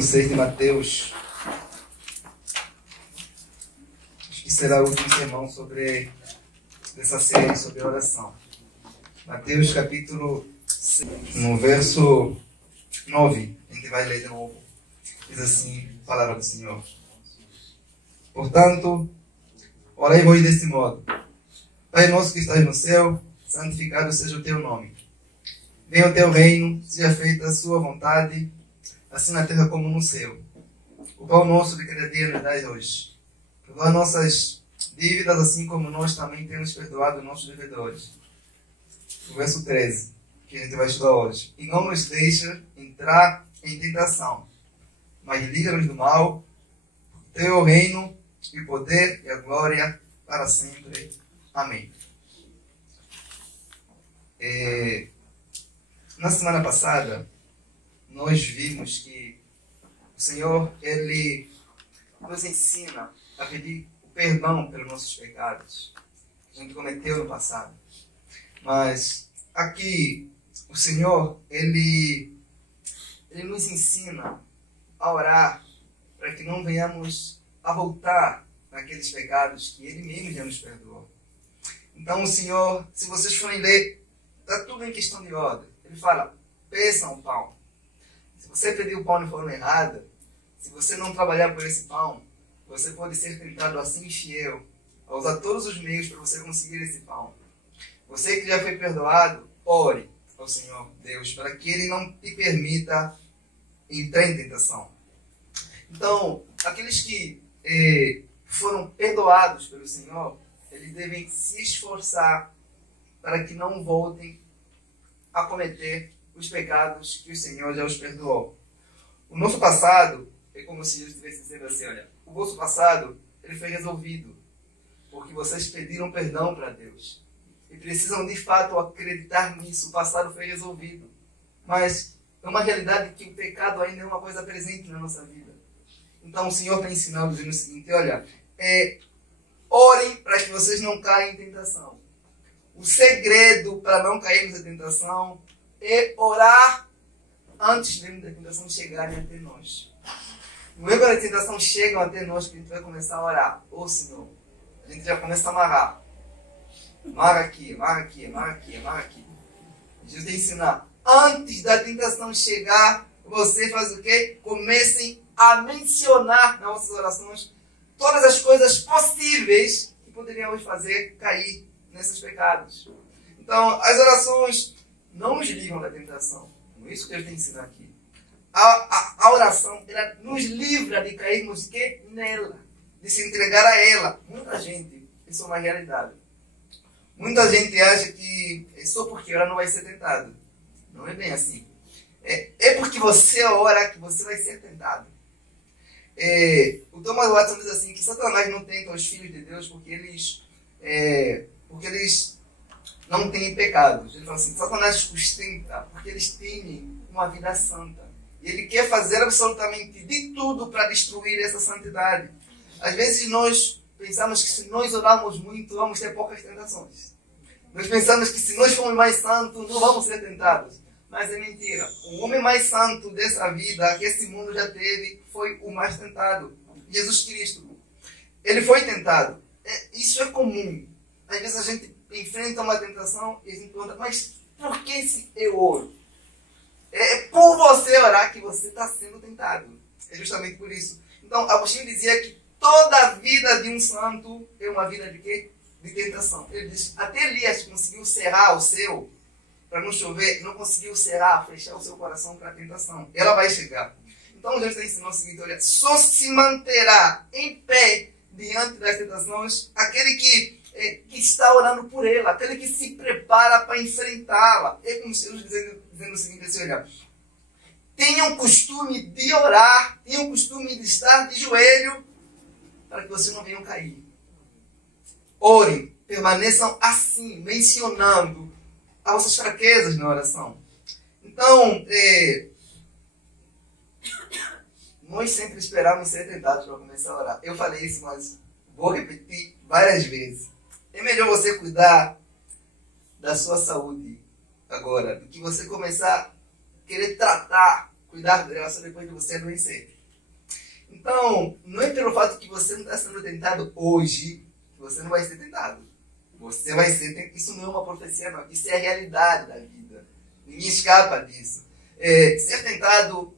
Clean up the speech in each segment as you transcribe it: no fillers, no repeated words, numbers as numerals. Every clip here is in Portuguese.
6 de Mateus. Acho que será o último sermão dessa série sobre a oração. Mateus capítulo 6, no verso 9. A gente vai ler de novo. Diz assim a palavra do Senhor. Portanto, orai vós desse modo: Pai nosso que estás no céu, santificado seja o teu nome. Venha o teu reino, seja feita a sua vontade, assim na terra como no céu. O pão nosso de cada dia nos dai hoje. Perdoa nossas dívidas, assim como nós também temos perdoado os nossos devedores. O verso 13, que a gente vai estudar hoje. E não nos deixa entrar em tentação, mas livra-nos do mal. Teu é o reino, e o poder e a glória para sempre. Amém. Na semana passada, nós vimos que o Senhor, Ele nos ensina a pedir o perdão pelos nossos pecados que a gente cometeu no passado. Mas aqui, o Senhor, Ele nos ensina a orar para que não venhamos a voltar naqueles pecados que Ele mesmo já nos perdoou. Então, o Senhor, se vocês forem ler, está tudo em questão de ordem. Ele fala: peçam o pão. Se você pedir o pão de forma errada, se você não trabalhar por esse pão, você pode ser tentado assim fiel a usar todos os meios para você conseguir esse pão. Você que já foi perdoado, ore ao Senhor Deus para que Ele não te permita entrar em tentação. Então, aqueles que foram perdoados pelo Senhor, eles devem se esforçar para que não voltem a cometer os pecados que o Senhor já os perdoou. O nosso passado é como se Jesus estivesse dizendo assim: olha, o vosso passado, ele foi resolvido, porque vocês pediram perdão para Deus. E precisam de fato acreditar nisso. O passado foi resolvido. Mas é uma realidade que o pecado ainda é uma coisa presente na nossa vida. Então o Senhor está ensinando, dizendo o seguinte: olha, orem para que vocês não caiam em tentação. O segredo para não cairmos em tentação é orar antes mesmo da tentação chegarem até nós. No momento que a tentação chega até nós, que a gente vai começar a orar: ô Senhor, a gente já começa a amarrar. Amarra aqui, amarra aqui, amarra aqui, amarra aqui. Jesus tem que ensinar: antes da tentação chegar, você faz o quê? Comecem a mencionar nas vossas orações todas as coisas possíveis que poderíamos fazer cair nesses pecados. Então, as orações não nos livram da tentação. Não é isso que Deus tem que ensinar aqui. A oração, ela nos livra de cairmos nela, de se entregar a ela. Muita gente, isso é uma realidade. Muita gente acha que é só porque ora não vai ser tentado. Não é bem assim. É porque você ora que você vai ser tentado. O Thomas Watson diz assim, que Satanás não tenta os filhos de Deus porque eles não têm pecados. Ele fala assim: Satanás os tenta porque eles temem uma vida santa. E ele quer fazer absolutamente de tudo para destruir essa santidade. Às vezes nós pensamos que se nós orarmos muito, vamos ter poucas tentações. Nós pensamos que se nós formos mais santos, não vamos ser tentados. Mas é mentira. O homem mais santo dessa vida que esse mundo já teve foi o mais tentado: Jesus Cristo. Ele foi tentado. Isso é comum. Às vezes a gente enfrenta uma tentação e a gente pergunta: mas por que esse eu oro? É por você orar que você está sendo tentado. É justamente por isso. Então, Agostinho dizia que toda a vida de um santo é uma vida de quê? De tentação. Ele diz: até Elias conseguiu cerrar o céu para não chover, não conseguiu cerrar, fechar o seu coração para a tentação. Ela vai chegar. Então, Jesus está ensinando o seguinte: olha, só se manterá em pé diante das tentações aquele que está orando por ela, aquele que se prepara para enfrentá-la. É como Jesus dizendo o seguinte assim: olha, tenham costume de orar, tenham costume de estar de joelho, para que vocês não venham cair. Orem, permaneçam assim, mencionando as vossas fraquezas na oração. Então, nós sempre esperamos ser tentados para começar a orar. Eu falei isso, mas vou repetir várias vezes. É melhor você cuidar da sua saúde agora, do que você começar a querer tratar cuidar dela só depois de você adoecer. Então, não é pelo fato que você não está sendo tentado hoje que você não vai ser tentado. Você vai ser tentado. Isso não é uma profecia, não. Isso é a realidade da vida. Ninguém escapa disso. Ser tentado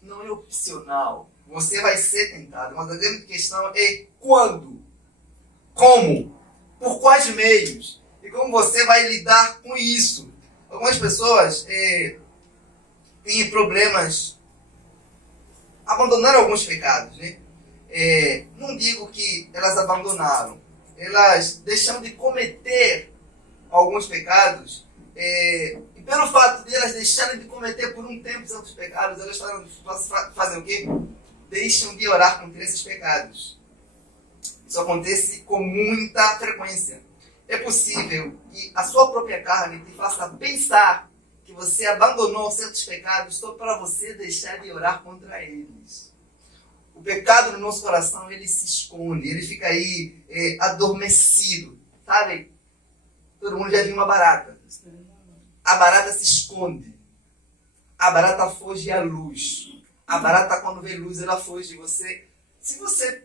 não é opcional. Você vai ser tentado. Mas a grande questão é quando, como, por quais meios e como você vai lidar com isso. Algumas pessoas têm problemas, abandonaram alguns pecados, né? Não digo que elas abandonaram, elas deixaram de cometer alguns pecados, e pelo fato de elas deixarem de cometer por um tempo certos pecados, elas fazem o quê? Deixam de orar contra esses pecados. Isso acontece com muita frequência. É possível que a sua própria carne te faça pensar que você abandonou certos pecados só para você deixar de orar contra eles. O pecado no nosso coração, ele se esconde, ele fica aí adormecido, sabe? Todo mundo já viu uma barata. A barata se esconde. A barata foge à luz. A barata, quando vê luz, ela foge de você. Se você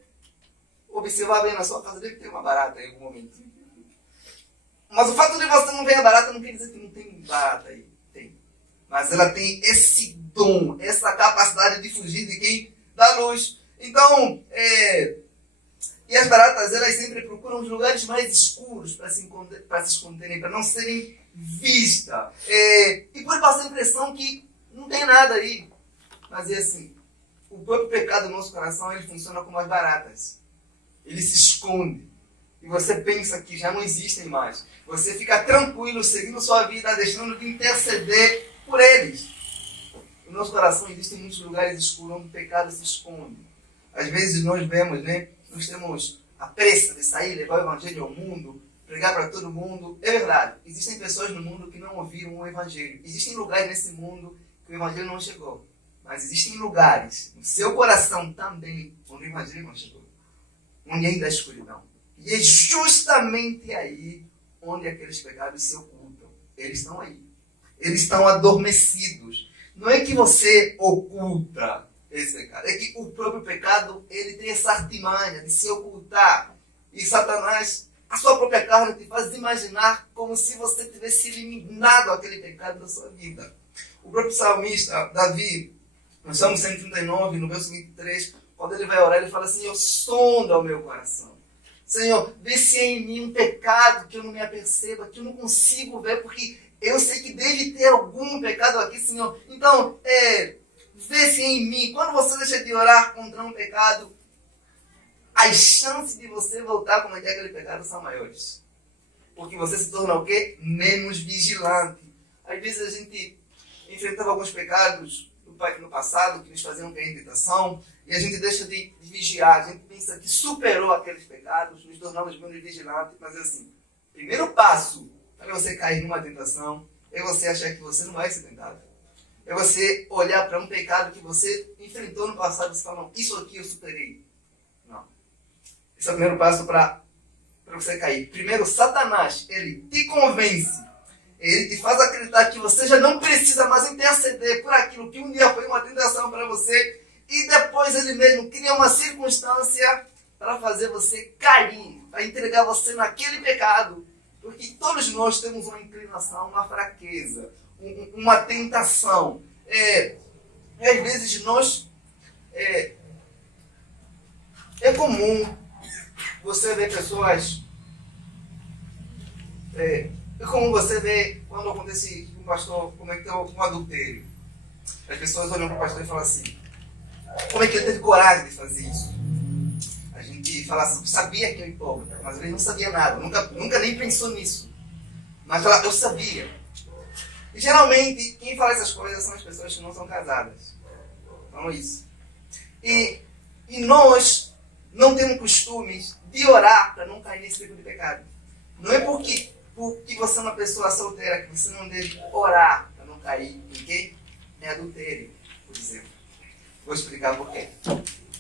observar bem na sua casa, deve ter uma barata em algum momento. Mas o fato de você não ver a barata não quer dizer que não tem barata aí. Tem. Mas ela tem esse dom, essa capacidade de fugir de quem? Da luz. Então, e as baratas, elas sempre procuram os lugares mais escuros para se esconderem, para não serem vistas. E pode passar a impressão que não tem nada aí. Mas é assim, o próprio pecado no nosso coração, ele funciona como as baratas. Ele se esconde. E você pensa que já não existem mais. Você fica tranquilo, seguindo sua vida, deixando de interceder por eles. No nosso coração existem muitos lugares escuros onde o pecado se esconde. Às vezes nós vemos, né? Nós temos a pressa de sair, levar o evangelho ao mundo, pregar para todo mundo. É verdade, existem pessoas no mundo que não ouviram o evangelho. Existem lugares nesse mundo que o evangelho não chegou. Mas existem lugares, no seu coração também, onde o evangelho não chegou. Onde ainda há escuridão. E é justamente aí onde aqueles pecados se ocultam. Eles estão aí. Eles estão adormecidos. Não é que você oculta esse pecado. É que o próprio pecado, ele tem essa artimanha de se ocultar. E Satanás, a sua própria carne, te faz imaginar como se você tivesse eliminado aquele pecado da sua vida. O próprio salmista, Davi, no Salmo 139, no verso 23, quando ele vai orar, ele fala assim: Senhor, sonda o meu coração. Senhor, vê se é em mim um pecado que eu não me aperceba, que eu não consigo ver, porque eu sei que deve ter algum pecado aqui, Senhor. Então, vê se é em mim. Quando você deixa de orar contra um pecado, as chances de você voltar a cometer aquele pecado são maiores. Porque você se torna o quê? Menos vigilante. Às vezes a gente enfrentava alguns pecados no passado que nos faziam cair em tentação, e a gente deixa de vigiar, a gente pensa que superou aqueles pecados, nos tornamos menos vigilantes, mas é assim, o primeiro passo para você cair numa tentação é você achar que você não vai ser tentado. É você olhar para um pecado que você enfrentou no passado e falar: não, isso aqui eu superei. Não. Esse é o primeiro passo para você cair. Primeiro, Satanás, ele te convence. Ele te faz acreditar que você já não precisa mais interceder por aquilo que um dia foi uma tentação para você. E depois ele mesmo cria uma circunstância para fazer você cair, para entregar você naquele pecado. Porque todos nós temos uma inclinação, uma fraqueza, uma tentação. E às vezes nós... É comum você ver pessoas... É como você vê quando acontece que um pastor cometeu um adultério. As pessoas olham para o pastor e falam assim: como é que ele teve coragem de fazer isso? A gente fala assim: sabia que é hipócrita, mas ele não sabia nada, nunca nem pensou nisso. Mas fala: eu sabia. E geralmente quem fala essas coisas são as pessoas que não são casadas. Então é isso. E nós não temos costumes de orar para não cair nesse tipo de pecado. Não é porque você é uma pessoa solteira que você não deve orar para não cair em quê? Em adultério, por exemplo. Vou explicar por quê.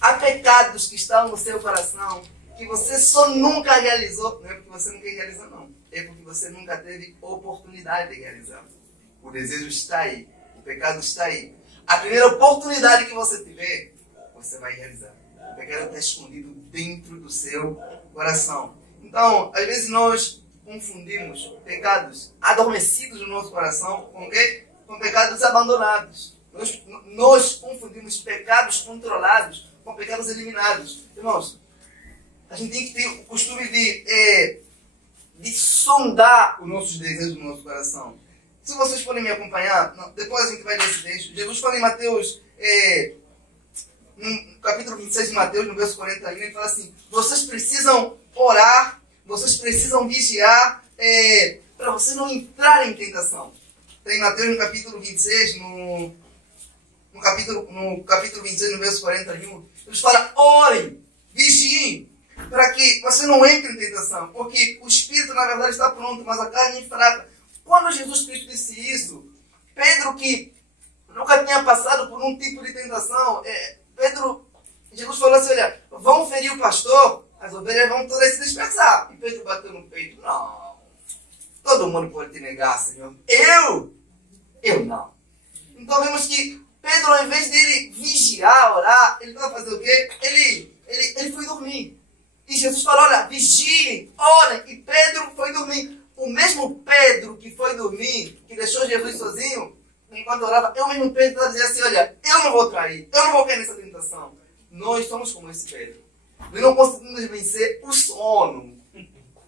Há pecados que estão no seu coração que você só nunca realizou. Não é porque você nunca realizou, não. É porque você nunca teve oportunidade de realizar. O desejo está aí. O pecado está aí. A primeira oportunidade que você tiver, você vai realizar. O pecado está escondido dentro do seu coração. Então, às vezes nós confundimos pecados adormecidos no nosso coração com o quê? Com pecados abandonados. Nós confundimos pecados controlados com pecados eliminados. Irmãos, a gente tem que ter o costume de sondar os nossos desejos no nosso coração. Se vocês forem me acompanhar, depois a gente vai ler esse texto. Jesus fala em Mateus, no capítulo 26 de Mateus, no verso 41, ele fala assim: vocês precisam orar, vocês precisam vigiar para vocês não entrarem em tentação. Tem Mateus no capítulo 26, no capítulo 26, no verso 41, eles falam: orem, vigiem, para que você não entre em tentação, porque o espírito na verdade está pronto, mas a carne é fraca. Quando Jesus Cristo disse isso, Pedro, que nunca tinha passado por um tipo de tentação, Jesus falou assim: olha, vão ferir o pastor, as ovelhas vão todas se dispersar. E Pedro bateu no peito: não, todo mundo pode te negar, Senhor. Eu não. Então vemos que Pedro, ao invés dele vigiar, orar, ele estava fazendo o quê? Ele foi dormir. E Jesus falou: olha, vigiem, orem. E Pedro foi dormir. O mesmo Pedro que foi dormir, que deixou Jesus sozinho, enquanto orava, o mesmo Pedro estava dizendo assim: olha, eu não vou trair, eu não vou cair nessa tentação. Nós somos como esse Pedro. Nós não conseguimos vencer o sono,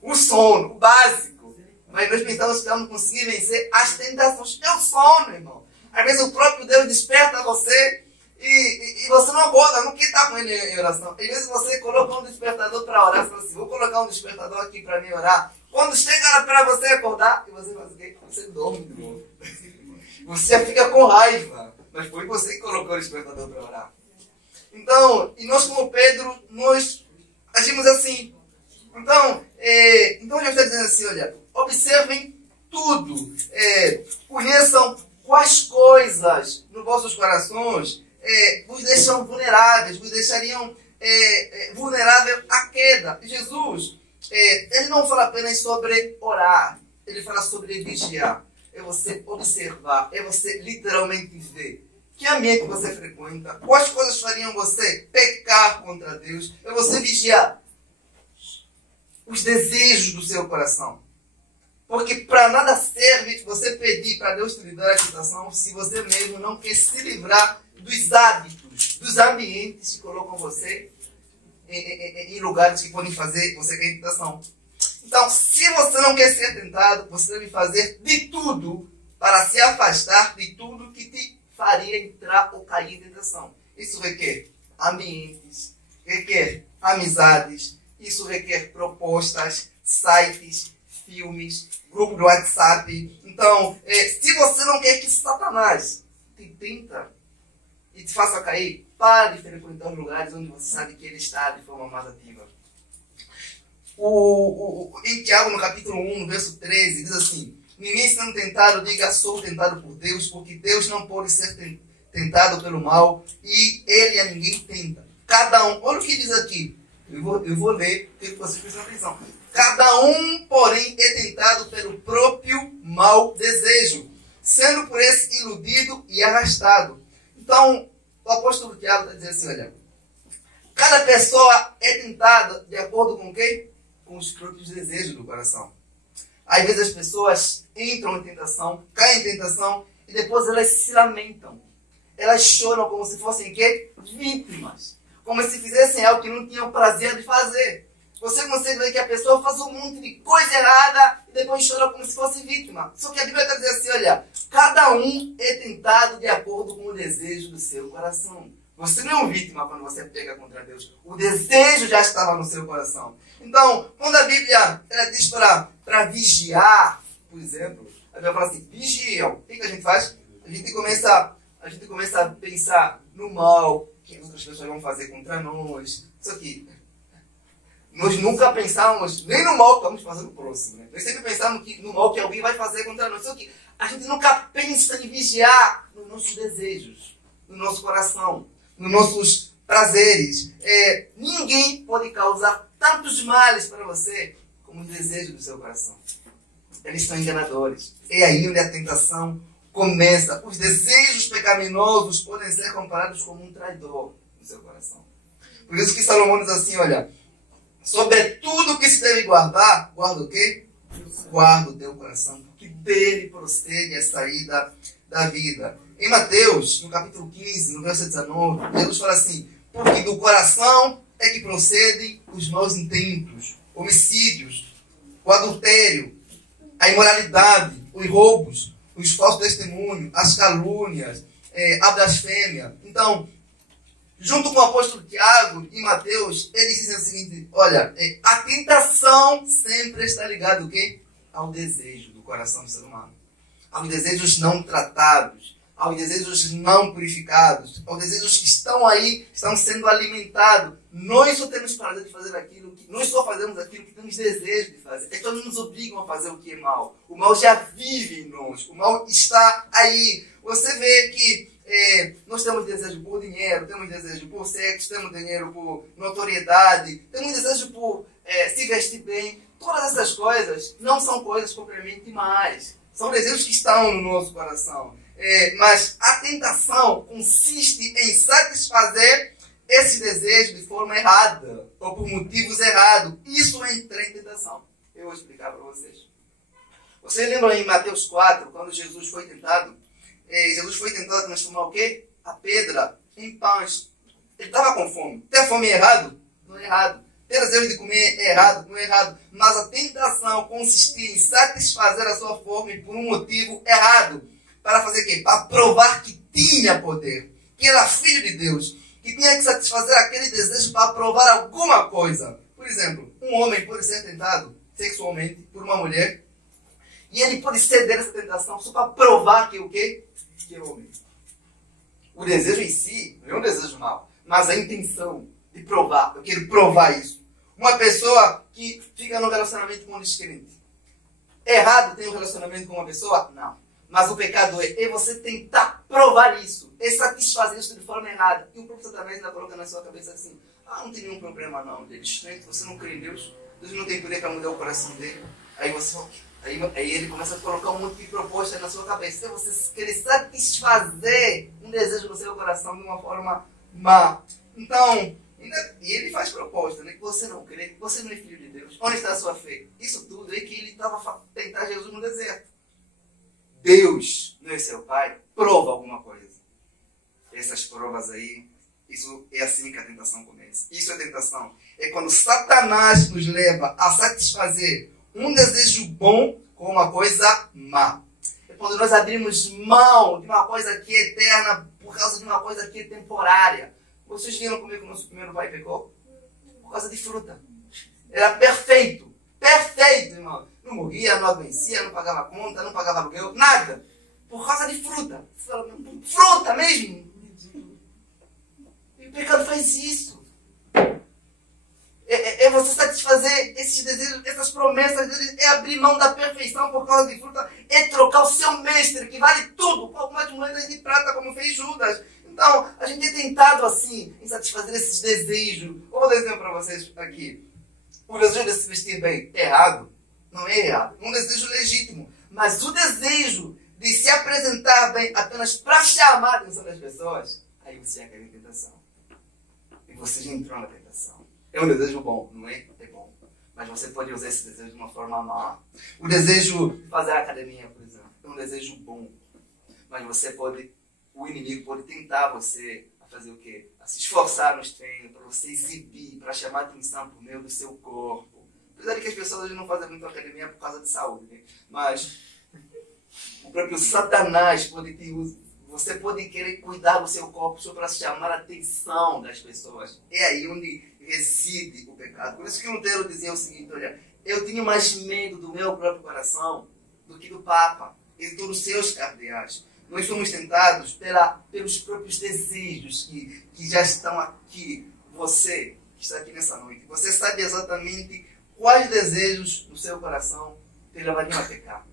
o básico. Mas nós pensamos que vamos conseguir vencer as tentações. É o sono, irmão. Às vezes o próprio Deus desperta você e você não acorda, não quer estar com ele em oração. Às vezes você coloca um despertador para orar, você fala assim: vou colocar um despertador aqui para mim orar. Quando chega para você acordar, e você faz o quê? Você dorme de novo. Você fica com raiva, mas foi você que colocou o despertador para orar. Então, e nós como Pedro, nós agimos assim. Então Jesus está dizendo assim: olha, observem tudo, conheçam quais coisas nos vossos corações vos deixam vulneráveis, vos deixariam vulnerável à queda. Jesus, ele não fala apenas sobre orar, ele fala sobre vigiar. É você observar, é você literalmente ver. Que ambiente você frequenta? Quais coisas fariam você pecar contra Deus? É você vigiar os desejos do seu coração. Porque para nada serve você pedir para Deus te livrar da tentação se você mesmo não quer se livrar dos hábitos, dos ambientes que colocam você em lugares que podem fazer você cair em tentação. Então, se você não quer ser tentado, você deve fazer de tudo para se afastar de tudo que te faria entrar ou cair em tentação. Isso requer ambientes, requer amizades, isso requer propostas, sites, filmes, grupo do WhatsApp. Então, se você não quer que Satanás te tenta e te faça cair, pare de frequentar lugares onde você sabe que ele está de forma mais ativa. Em Tiago, no capítulo 1, no verso 13, diz assim: ninguém sendo tentado, diga sou tentado por Deus, porque Deus não pode ser tentado pelo mal e ele a ninguém tenta. Cada um, olha o que diz aqui, eu vou ler, porque vocês prestam atenção. Cada um, porém, é tentado pelo próprio mau desejo, sendo por esse iludido e arrastado. Então, o apóstolo Tiago está dizendo assim: olha, cada pessoa é tentada de acordo com quem? Com os próprios desejos do coração. Às vezes as pessoas entram em tentação, caem em tentação e depois elas se lamentam. Elas choram como se fossem quê? Vítimas. Como se fizessem algo que não tinham prazer de fazer. Você consegue ver que a pessoa faz um monte de coisa errada e depois chora como se fosse vítima. Só que a Bíblia está dizendo assim: olha, cada um é tentado de acordo com o desejo do seu coração. Você não é uma vítima quando você pega contra Deus. O desejo já estava no seu coração. Então, quando a Bíblia ela diz para vigiar, por exemplo, a Bíblia fala assim: vigiam. O que a gente faz? A gente começa a pensar no mal que as outras pessoas vão fazer contra nós. Isso aqui. Nós nunca pensamos nem no mal que estamos fazendo o próximo. Né? Nós sempre pensamos no mal que alguém vai fazer contra nós. Só que a gente nunca pensa em vigiar nos nossos desejos, no nosso coração, nos nossos prazeres. Ninguém pode causar tantos males para você como os desejos do seu coração. Eles são enganadores. É aí onde a tentação começa. Os desejos pecaminosos podem ser comparados como um traidor no seu coração. Por isso que Salomão diz assim, olha, sobre tudo que se deve guardar, guarda o quê? Guarda o teu coração, porque dele procede a saída da vida. Em Mateus, no capítulo 15, no verso 19, Jesus fala assim, porque do coração é que procedem os maus intentos, homicídios, o adultério, a imoralidade, os roubos, os falsos testemunhos, as calúnias, a blasfêmia. Então, junto com o apóstolo Tiago e Mateus, eles dizem o seguinte, olha, a tentação sempre está ligada ao quê? Ao desejo do coração do ser humano. Aos desejos não tratados, aos desejos não purificados, aos desejos que estão aí, estão sendo alimentados. Nós só temos prazer de fazer aquilo, nós só fazemos aquilo que temos desejo de fazer. Então não nos obrigam a fazer o que é mal. O mal já vive em nós, o mal está aí. Você vê que nós temos desejo por dinheiro, temos desejo por sexo, temos dinheiro por notoriedade, temos desejo por se vestir bem. Todas essas coisas não são coisas propriamente más. São desejos que estão no nosso coração. Mas a tentação consiste em satisfazer esse desejo de forma errada, ou por motivos errados. Isso é entrar em tentação. Eu vou explicar para vocês. Vocês lembram em Mateus 4, quando Jesus foi tentado? Jesus foi tentado a transformar o quê? A pedra em pães. Ele estava com fome. Ter fome é errado? Não é errado. Ter desejo de comer é errado? Não é errado. Mas a tentação consistia em satisfazer a sua fome por um motivo errado. Para fazer o quê? Para provar que tinha poder. Que era filho de Deus. Que tinha que satisfazer aquele desejo para provar alguma coisa. Por exemplo, um homem pode ser tentado sexualmente por uma mulher. E ele pode ceder essa tentação só para provar que o quê? Que é homem. O desejo em si não é um desejo mau. Mas a intenção de provar. Eu quero provar isso. Uma pessoa que fica no relacionamento com um descrente. É errado ter um relacionamento com uma pessoa? Não. Mas o pecado é você tentar provar isso. É satisfazer isso de forma errada. E o próprio Satanás ainda coloca na sua cabeça assim, não tem nenhum problema não. Ele é descrente, você não crê em Deus. Deus não tem poder para mudar o coração dele. Aí ele começa a colocar um monte de propostas na sua cabeça. Se você querer satisfazer um desejo no seu coração de uma forma má. Então, e ele faz proposta, né? Que você não crê, que você não é filho de Deus. Onde está a sua fé? Isso tudo é que ele estava a tentar Jesus no deserto. Deus, não é seu pai, prova alguma coisa. Essas provas aí, isso é assim que a tentação começa. Isso é tentação. É quando Satanás nos leva a satisfazer um desejo bom com uma coisa má. É quando nós abrimos mão de uma coisa que é eterna por causa de uma coisa que é temporária. Vocês viram comigo que o nosso primeiro pai pecou? Por causa de fruta. Era perfeito. Perfeito, irmão. Não morria, não adoecia, não pagava conta, não pagava aluguel, nada. Por causa de fruta. Fruta mesmo. E o pecado faz isso. É você satisfazer esses desejos, essas promessas dele, é abrir mão da perfeição por causa de fruta, é trocar o seu mestre, que vale tudo, com algumas moedas de prata, como fez Judas. Então, a gente é tentado assim, em satisfazer esses desejos. Vou dar um exemplo para vocês aqui. O desejo de se vestir bem é errado? Não é errado. É um desejo legítimo. Mas o desejo de se apresentar bem apenas para chamar a atenção das pessoas, aí você já caiu em tentação. E você já entrou na tentação. É um desejo bom, não é? É bom. Mas você pode usar esse desejo de uma forma má. O desejo de fazer academia, por exemplo, é um desejo bom. Mas o inimigo pode tentar você a fazer o quê? A se esforçar nos treinos, para você exibir, para chamar a atenção por meio do seu corpo. Apesar de que as pessoas hoje não fazem muito academia por causa de saúde, né? Mas o próprio Satanás pode te usar. Você pode querer cuidar do seu corpo só para chamar a atenção das pessoas. É aí onde reside o pecado. Por isso que Lutero dizia o seguinte, olha, eu tinha mais medo do meu próprio coração do que do Papa e de todos os seus cardeais. Nós somos tentados pelos próprios desejos que já estão aqui. Você que está aqui nessa noite, você sabe exatamente quais desejos no seu coração te levariam a pecar.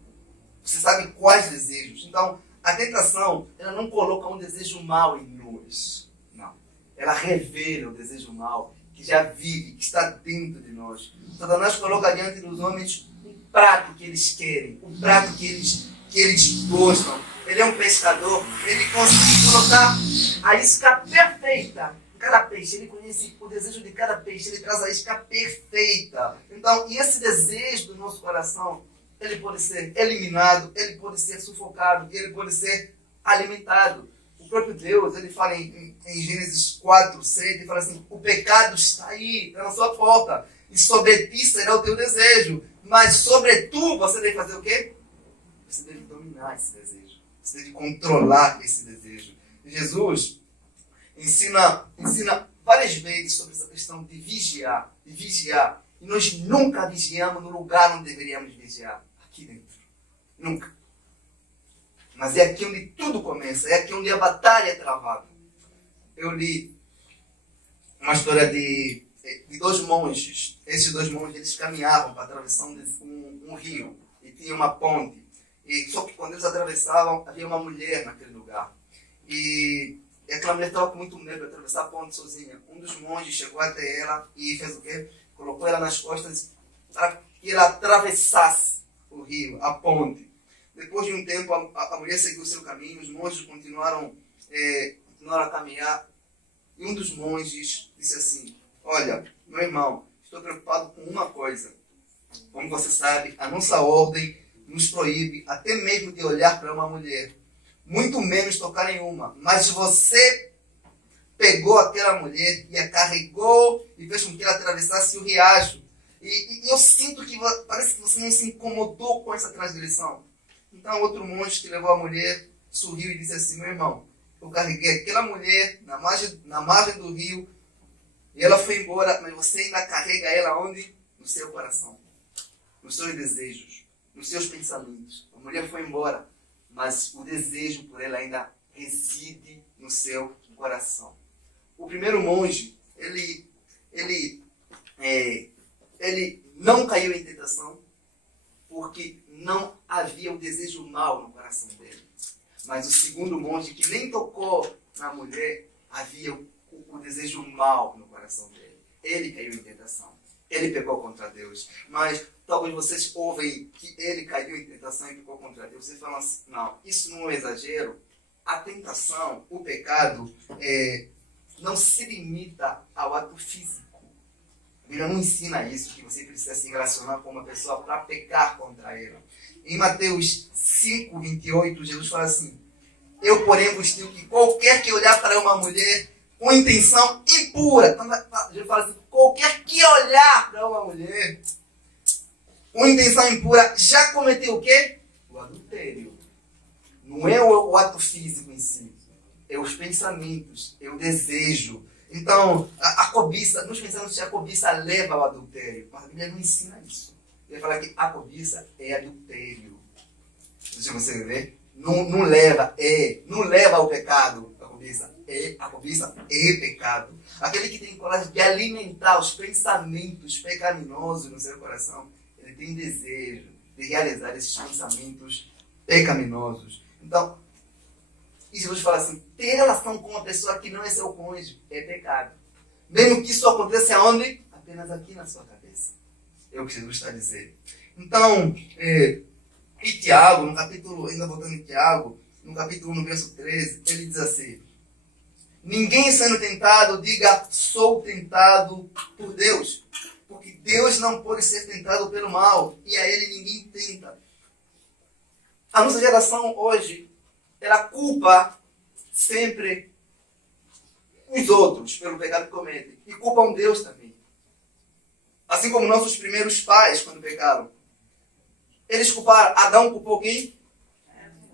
Você sabe quais desejos. Então, a tentação, ela não coloca um desejo mau em nós. Não. Ela revela o desejo mau que já vive, que está dentro de nós. Satanás coloca diante dos homens um prato que eles querem, um prato que eles gostam. ele é um pescador, ele consegue colocar a isca perfeita em cada peixe. Ele conhece o desejo de cada peixe, ele traz a isca perfeita. Então, e esse desejo do nosso coração, ele pode ser eliminado, ele pode ser sufocado, ele pode ser alimentado. O próprio Deus, ele fala em Gênesis 4, 6, ele fala assim, o pecado está aí, está na sua porta, e sobre ti será o teu desejo, mas sobre tu você deve fazer o quê? Você deve dominar esse desejo, você deve controlar esse desejo. Jesus ensina várias vezes sobre essa questão de vigiar, e nós nunca vigiamos no lugar onde deveríamos vigiar, aqui dentro, nunca. Mas é aqui onde tudo começa, é aqui onde a batalha é travada. Eu li uma história de dois monges. Esses dois monges, eles caminhavam para atravessar um rio e tinha uma ponte. Só que quando eles atravessavam, havia uma mulher naquele lugar. E aquela mulher estava com muito medo de atravessar a ponte sozinha. Um dos monges chegou até ela e fez o quê? Colocou ela nas costas para que ela atravessasse o rio, a ponte. Depois de um tempo, a mulher seguiu o seu caminho, os monges continuaram a caminhar. E um dos monges disse assim, olha, meu irmão, estou preocupado com uma coisa. Como você sabe, a nossa ordem nos proíbe até mesmo de olhar para uma mulher. Muito menos tocar em uma. Mas você pegou aquela mulher e a carregou e fez com que ela atravessasse o riacho. E eu sinto que parece que você não se incomodou com essa transgressão. Então outro monge que levou a mulher sorriu e disse assim, meu irmão, eu carreguei aquela mulher na margem do rio e ela foi embora, mas você ainda carrega ela onde? No seu coração, nos seus desejos, nos seus pensamentos. A mulher foi embora, mas o desejo por ela ainda reside no seu coração. O primeiro monge, ele não caiu em tentação porque não havia o desejo mau no coração dele. Mas o segundo monge, que nem tocou na mulher, havia o desejo mau no coração dele. Ele caiu em tentação. Ele pecou contra Deus. Mas talvez vocês ouvem que ele caiu em tentação e pecou contra Deus. Você fala assim, não, isso não é um exagero. A tentação, o pecado, não se limita ao ato físico. A Bíblia não ensina isso, que você precisa se relacionar com uma pessoa para pecar contra ela. Em Mateus 5, 28, Jesus fala assim, eu, porém, vos digo que qualquer que olhar para uma mulher com intenção impura, então, Jesus fala assim, qualquer que olhar para uma mulher com intenção impura, já cometeu o quê? O adultério. Não é o ato físico em si, é os pensamentos, é o desejo. Então, a cobiça, nós pensamos que a cobiça leva ao adultério, mas a Bíblia não ensina isso. Ele fala que a cobiça é adultério. Deixa você ver. Não leva ao pecado. A cobiça é pecado. Aquele que tem coragem de alimentar os pensamentos pecaminosos no seu coração, ele tem desejo de realizar esses pensamentos pecaminosos. Então, e Jesus fala assim, ter relação com uma pessoa que não é seu cônjuge é pecado. Mesmo que isso aconteça aonde? Apenas aqui na sua cabeça. É o que Jesus está dizendo. Então, e Tiago, no capítulo, ainda voltando em Tiago, no capítulo 1, verso 13, ele diz assim, ninguém sendo tentado, diga, sou tentado por Deus. Porque Deus não pode ser tentado pelo mal, e a ele ninguém tenta. A nossa geração hoje, ela culpa sempre os outros pelo pecado que cometem. E culpam Deus também. Assim como nossos primeiros pais, quando pecaram. Eles culparam. Adão culpou quem?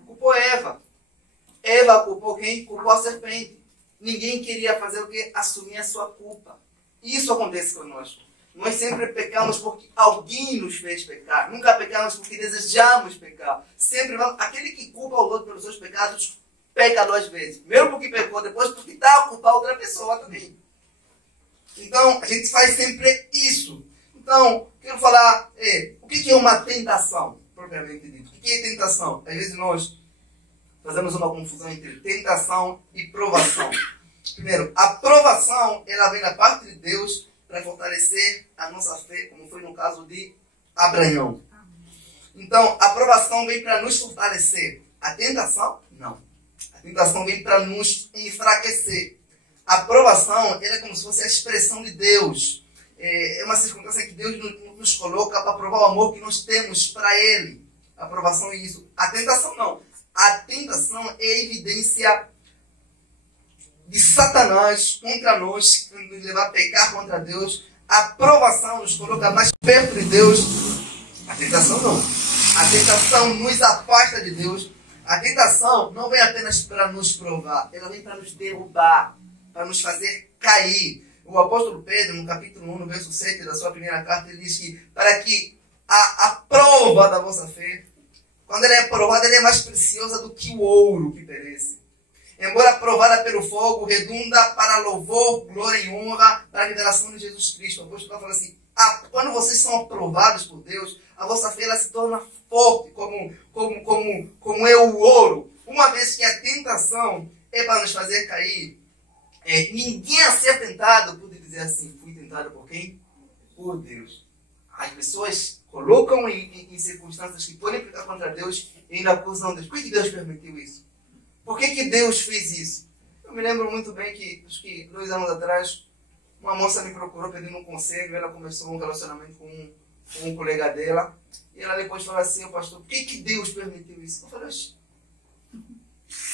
Culpou Eva. Eva culpou quem? Culpou a serpente. Ninguém queria fazer o quê? Assumir a sua culpa. Isso acontece conosco. Nós sempre pecamos porque alguém nos fez pecar. Nunca pecamos porque desejamos pecar. Sempre vamos... Aquele que culpa o outro pelos seus pecados, peca 2 vezes. Primeiro porque pecou, depois porque está a culpar outra pessoa também. Então, a gente faz sempre isso. Então, quero falar, o que é uma tentação, propriamente dito? O que é tentação? Às vezes nós fazemos uma confusão entre tentação e provação. Primeiro, a provação, ela vem da parte de Deus para fortalecer a nossa fé, como foi no caso de Abraão. Então, a provação vem para nos fortalecer. A tentação Não. A tentação vem para nos enfraquecer. A provação, ela é como se fosse a expressão de Deus. É uma circunstância que Deus nos coloca para provar o amor que nós temos para Ele. A provação é isso. A tentação não. A tentação é a evidência de Satanás contra nós, nos levar a pecar contra Deus. A provação nos coloca mais perto de Deus. A tentação não. A tentação nos afasta de Deus. A tentação não vem apenas para nos provar, ela vem para nos derrubar, para nos fazer cair. O apóstolo Pedro, no capítulo 1, no verso 7 da sua primeira carta, ele diz que para que a prova da vossa fé, quando ela é aprovada, ela é mais preciosa do que o ouro que perece. Embora aprovada pelo fogo, redunda para louvor, glória e honra para a revelação de Jesus Cristo. O apóstolo fala assim, quando vocês são aprovados por Deus, a vossa fé ela se torna forte, como é o ouro. Uma vez que a tentação é para nos fazer cair, ninguém a ser tentado pode dizer assim, fui tentado por quem? Por Deus. As pessoas colocam em circunstâncias que podem pecar contra Deus e ainda acusam Deus. Por que Deus permitiu isso? Por que Deus fez isso? Eu me lembro muito bem que, acho que 2 anos atrás, uma moça me procurou pedindo um conselho. Ela começou um relacionamento com um colega dela. E ela depois falou assim, pastor, por que Deus permitiu isso? Eu falei,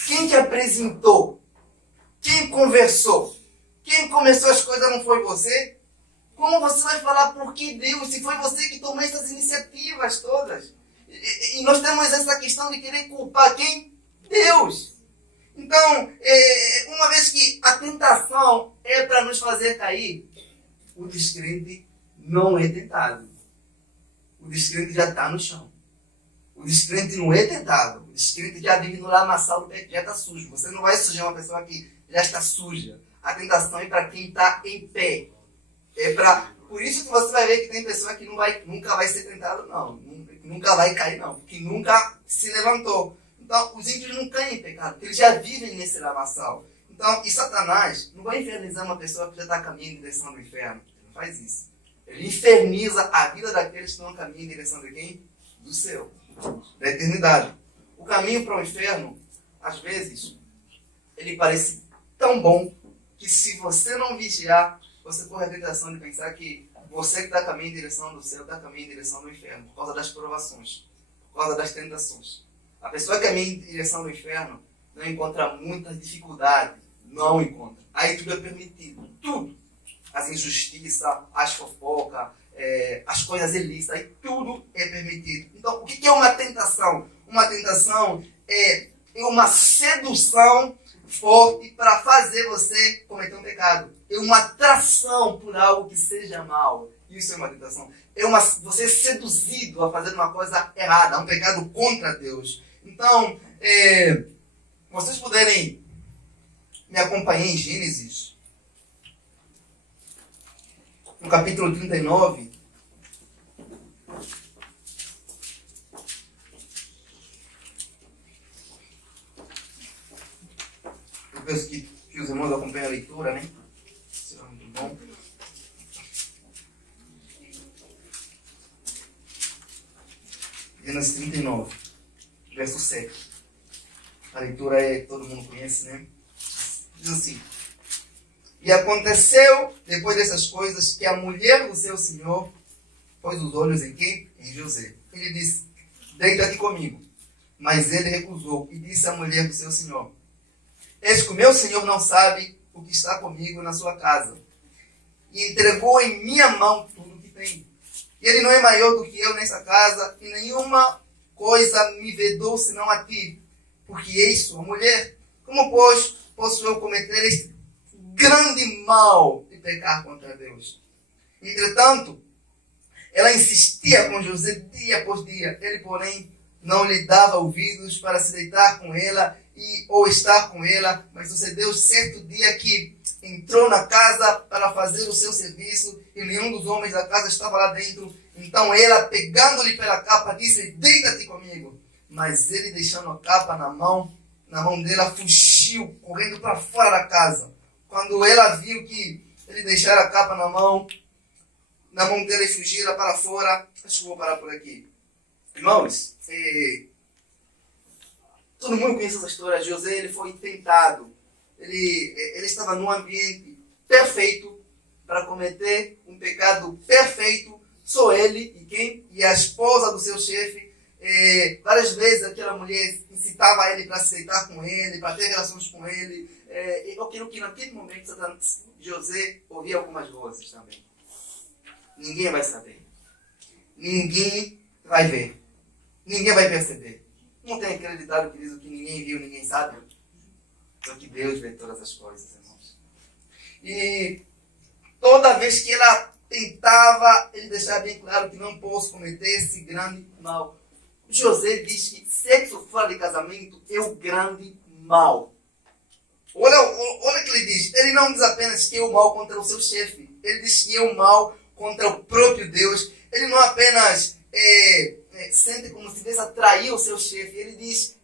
quem te apresentou? Quem conversou? Quem começou as coisas não foi você? Como você vai falar por que Deus, se foi você que tomou essas iniciativas todas? E nós temos essa questão de querer culpar quem? Deus. Então, uma vez que a tentação é para nos fazer cair, o descrente não é tentado. O descrente já está no chão. O descrente não é tentado. O descrente já vive no lamaçal do pé, já está sujo. Você não vai sujar uma pessoa que já está suja. A tentação é para quem está em pé. Por isso que você vai ver que tem pessoa que nunca vai ser tentado, não. Nunca vai cair, não. Que nunca se levantou. Então, os ímpios não caem em pecado, porque eles já vivem nesse lamaçal. Então, e Satanás não vai infernizar uma pessoa que já está caminhando em direção do inferno. Ele não faz isso. Ele inferniza a vida daqueles que estão caminhando em direção de quem? Do céu. Da eternidade. O caminho para o inferno, às vezes, ele parece tão bom que se você não vigiar, você corre a tentação de pensar que você que está caminhando em direção do céu está caminhando em direção do inferno, por causa das provações, por causa das tentações. A pessoa que caminha em direção do inferno não encontra muitas dificuldades, não encontra. Aí tudo é permitido, tudo. As injustiças, as fofocas, as coisas ilícitas, aí tudo é permitido. Então, o que é uma tentação? Uma tentação é uma sedução forte para fazer você cometer um pecado. É uma atração por algo que seja mal. Isso é uma tentação. Você é seduzido a fazer uma coisa errada, um pecado contra Deus. Então, vocês puderem me acompanhar em Gênesis, no capítulo 39, eu penso que os irmãos acompanhem a leitura, né? Será muito bom. Gênesis 39, verso 7. A leitura todo mundo conhece, né? Diz assim: e aconteceu, depois dessas coisas, que a mulher do seu senhor pôs os olhos em quem? Em José. Ele disse: deita-te comigo. Mas ele recusou e disse à mulher do seu senhor: eis que o meu senhor não sabe o que está comigo na sua casa, e entregou em minha mão tudo o que tem. E ele não é maior do que eu nessa casa, e nenhuma coisa me vedou senão a ti, porque eis sua mulher. Como, pois, posso eu cometer este grande mal de pecar contra Deus? Entretanto, ela insistia com José dia após dia. Ele, porém, não lhe dava ouvidos para se deitar com ela ou estar com ela. Mas sucedeu certo dia que entrou na casa para fazer o seu serviço e nenhum dos homens da casa estava lá dentro. Então ela, pegando-lhe pela capa, disse: deita-te comigo. Mas ele, deixando a capa na mão dela, fugiu, correndo para fora da casa. Quando ela viu que ele deixara a capa na mão dela e fugira para fora, acho que vou parar por aqui. Irmãos, Todo mundo conhece essa história. José, ele foi tentado. Ele estava num ambiente perfeito para cometer um pecado perfeito. Só ele e quem? E a esposa do seu chefe. Várias vezes aquela mulher incitava ele para se deitar com ele, para ter relações com ele. Eu quero que naquele momento José ouvia algumas vozes também. Ninguém vai saber. Ninguém vai ver. Ninguém vai perceber. Não tem aquele ditado que diz o que ninguém viu, ninguém sabe. Só que Deus vê todas as coisas, irmãos. E toda vez que ela tentava, ele deixava bem claro que não posso cometer esse grande mal. José diz que sexo fora de casamento é o grande mal. Olha o que ele diz. Ele não diz apenas que é o mal contra o seu chefe. Ele diz que é o mal contra o próprio Deus. Ele não apenas sente como se tivesse atrair o seu chefe. Ele diz,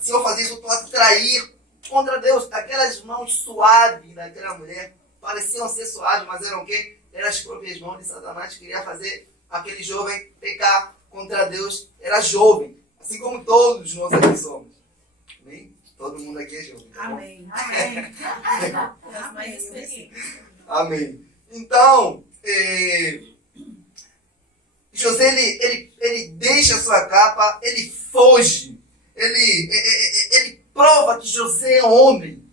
se eu fazer isso, eu estou a atrair contra Deus. Aquelas mãos suaves daquela mulher pareciam ser suaves, mas eram o quê? Eram as próprias mãos de Satanás que queria fazer aquele jovem pecar contra Deus. Era jovem, assim como todos nós aqui somos. Amém? Todo mundo aqui é jovem. Tá? Amém. Amém. Amém. Então, José, ele deixa a sua capa, ele foge. Ele prova que José é homem.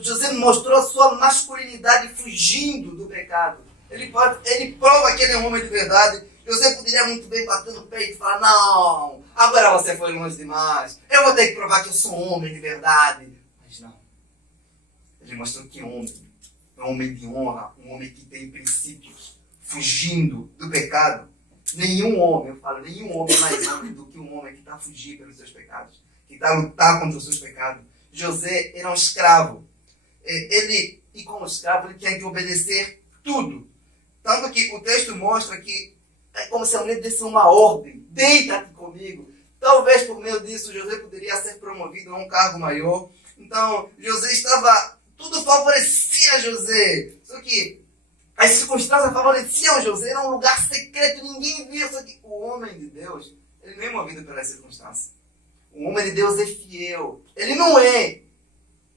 José mostrou a sua masculinidade fugindo do pecado. Ele prova que ele é um homem de verdade. José poderia muito bem bater no peito e falar, não, agora você foi longe demais. Eu vou ter que provar que eu sou um homem de verdade. Mas não. Ele mostrou que é um homem de honra, um homem que tem princípios, fugindo do pecado. Nenhum homem é mais homem do que um homem que está a fugir pelos seus pecados, que está a lutar contra os seus pecados. José era um escravo. E como escravo, ele tinha que obedecer tudo. Tanto que o texto mostra que é como se a mulher desse uma ordem. Deita-te comigo. Talvez por meio disso José poderia ser promovido a um cargo maior. Então, José estava... Tudo favorecia José. Só que as circunstâncias favoreciam José. Era um lugar secreto. Ninguém via. Só que o homem de Deus, ele não é movido pelas circunstâncias. O homem de Deus é fiel. Ele não é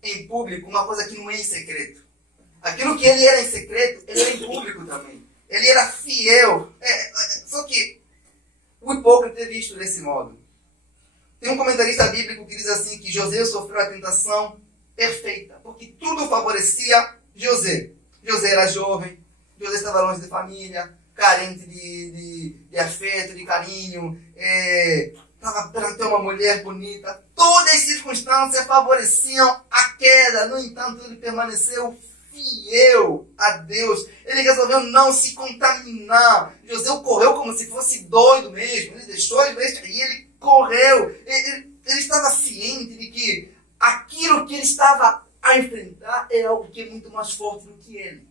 em público uma coisa que não é em secreto. Aquilo que ele era em secreto, ele era em público também. Ele era fiel. Só que o hipócrita é visto desse modo. Tem um comentarista bíblico que diz assim que José sofreu a tentação perfeita, porque tudo favorecia José. José era jovem, José estava longe de família, carente de afeto, de carinho, estava perante uma mulher bonita. Todas as circunstâncias favoreciam a queda. No entanto, ele permaneceu fiel a Deus. Ele resolveu não se contaminar. José correu como se fosse doido mesmo. Ele deixou as vestes e ele correu. Ele estava ciente de que aquilo que ele estava a enfrentar era algo que é muito mais forte do que ele.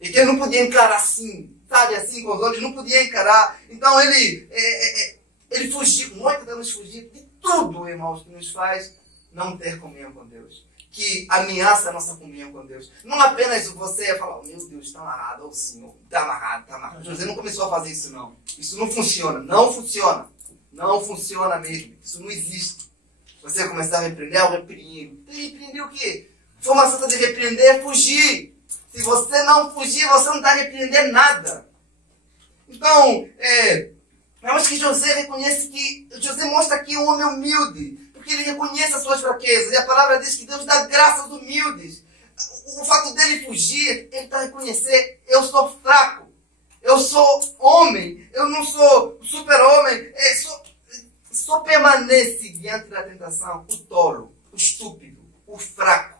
E que ele não podia encarar assim, sabe, assim com os olhos, não podia encarar. Então ele fugiu. Nós tentamos fugir de tudo, irmãos, que nos faz não ter comunhão com Deus, que ameaça a nossa comunhão com Deus. Não apenas você falar, meu Deus, está amarrado, ou Senhor, está amarrado, está amarrado. José não começou a fazer isso, não. Isso não funciona, não funciona. Não funciona mesmo. Isso não existe. Você vai começar a repreender, eu repreendo. Repreender o quê? A forma certa de repreender é fugir. Se você não fugir, você não está repreendendo nada. Então, vemos que José reconhece que... José mostra aqui um homem humilde, porque ele reconhece as suas fraquezas. E a palavra diz que Deus dá graça aos humildes. O fato dele fugir, ele está a reconhecer, eu sou fraco. Eu sou homem. Eu não sou super-homem. Só permanece diante da tentação o tolo, o estúpido, o fraco.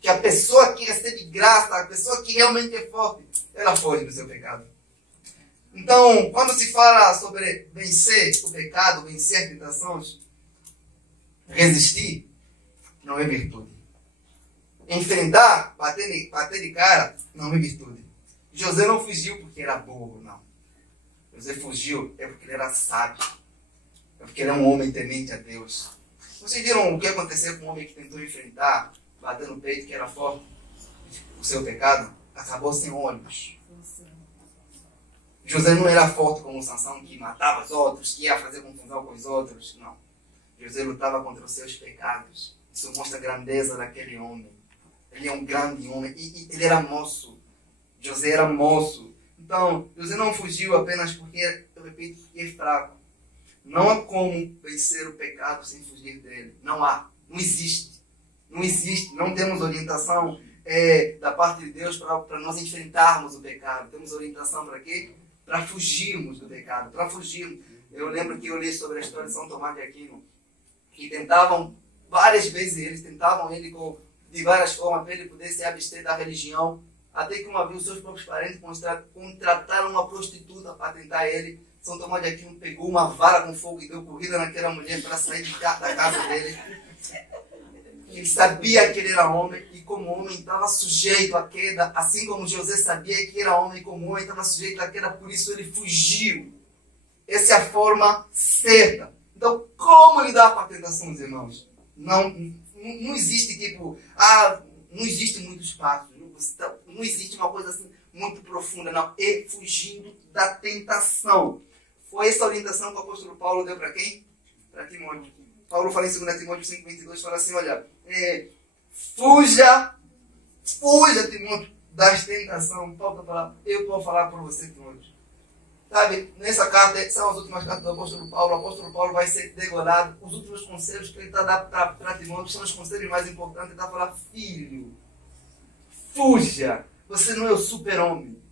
Que a pessoa que recebe graça, a pessoa que realmente é forte, ela foge do seu pecado. Então, quando se fala sobre vencer o pecado, vencer as tentações, resistir não é virtude. Enfrentar, bater de cara, não é virtude. José não fugiu porque era burro, não. José fugiu porque ele era sábio. É porque ele é um homem temente a Deus. Vocês viram o que aconteceu com um homem que tentou enfrentar, bater no peito, que era forte, o seu pecado? Acabou sem olhos. José não era forte como Sansão, que matava os outros, que ia fazer confusão com os outros. Não. José lutava contra os seus pecados. Isso mostra a grandeza daquele homem. Ele é um grande homem. E ele era moço. José era moço. Então, José não fugiu apenas porque, eu repito, é fraco. Não há como vencer o pecado sem fugir dele. Não há. Não existe. Não existe. Não temos orientação da parte de Deus para nós enfrentarmos o pecado. Temos orientação para quê? Para fugirmos do pecado. Para fugirmos. Eu lembro que eu li sobre a história de São Tomás de Aquino. Que tentavam, várias vezes eles tentavam ele de várias formas para ele poder se abster da religião. Até que uma vez os seus próprios parentes contrataram uma prostituta para tentar ele. São Tomás de Aquino pegou uma vara com fogo e deu corrida naquela mulher para sair da casa dele. Ele sabia que ele era homem e como homem estava sujeito à queda, assim como José sabia que era homem e como homem estava sujeito à queda, por isso ele fugiu. Essa é a forma certa. Então, como lidar com a tentação, meus irmãos? Não existe não existe muitos passos. Não existe uma coisa assim muito profunda, não. É fugindo da tentação. Foi essa orientação que o apóstolo Paulo deu para quem? Para Timóteo. Paulo fala em 2 Timóteo 5,22, fala assim, olha, fuja, Timóteo, das tentações. Paulo está falando, eu vou falar por você, Timóteo. Sabe, nessa carta, são as últimas cartas do apóstolo Paulo. O apóstolo Paulo vai ser degolado. Os últimos conselhos que ele está dando para Timóteo são os conselhos mais importantes. Ele está falando, filho, fuja. Você não é o super-homem.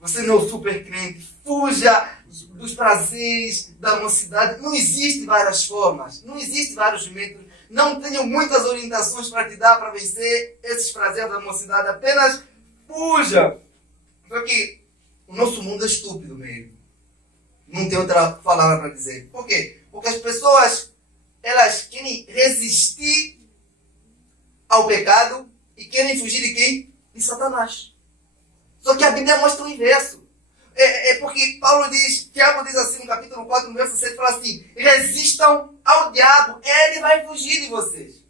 Você não é o super-crente. Fuja dos prazeres da mocidade. Não existem várias formas. Não existem vários métodos. Não tenho muitas orientações para te dar para vencer esses prazeres da mocidade. Apenas fuja. Porque o nosso mundo é estúpido mesmo. Não tem outra palavra para dizer. Por quê? Porque as pessoas, elas querem resistir ao pecado e querem fugir de quem? De Satanás. Só que a Bíblia mostra o inverso. Porque Paulo diz, Tiago diz assim no capítulo 4, no verso 7, fala assim, resistam ao diabo, ele vai fugir de vocês.